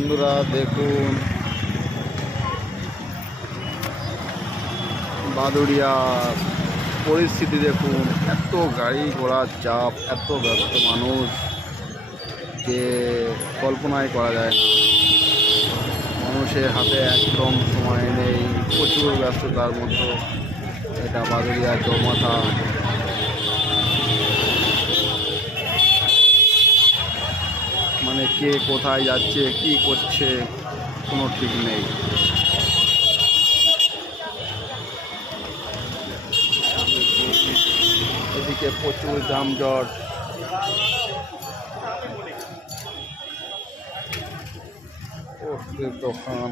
বন্ধুরা দেখুন বাদুড়িয়ার পরিস্থিতি দেখুন, এত গাড়ি ঘোড়ার চাপ, এত ব্যস্ত মানুষ যে কল্পনাই করা যায় না। মানুষের হাতে একদম সময় নেই, প্রচুর ব্যস্ততার মধ্যে এটা বাদুড়িয়া চৌমাথা। মানে কে কোথায় যাচ্ছে, কি করছে, কোনো ঠিক নেই। এদিকে প্রচুর যানজট, ওষুধের দোকান,